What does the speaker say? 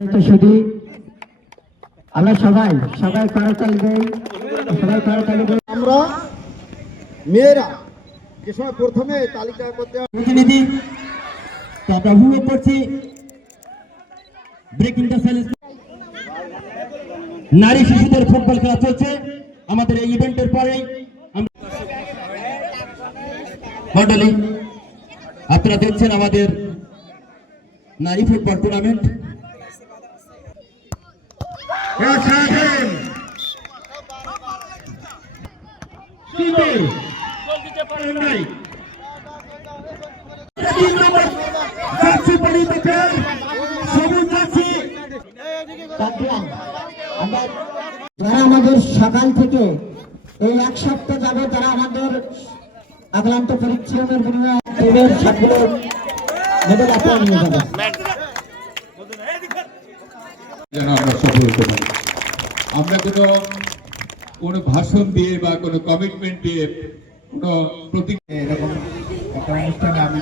শুধু আমরা সবাই সবাই করতালি দেই সবাই করতালি দেই। আমরা মেয়েরা যে সময় প্রথমে তালিকা করতে প্রতিনিধি তো আমরা উপভোগ করছি ব্রেকিং দ্য সাইলেন্স নারী শিশুদের ফুটবল খেলা চলছে আমাদের এই ইভেন্টের পরেই মন্ডলী আপনারা দেখছেন আমাদের নারী ফুটবল টুর্নামেন্ট যারা আমাদের সকাল থেকে এই এক সপ্তাহ যাবে তারা আমাদের আক্রান্ত পরিশ্রমের বিনিময়ে সবগুলো আপনারা যেন আমরা সফল হতে পারি। আমরা কোনো কোনো ভাষণ দিয়ে বা কোনো কমিটমেন্ট দিয়ে কোনো প্রতি এরকম একটা অনুষ্ঠানে আমি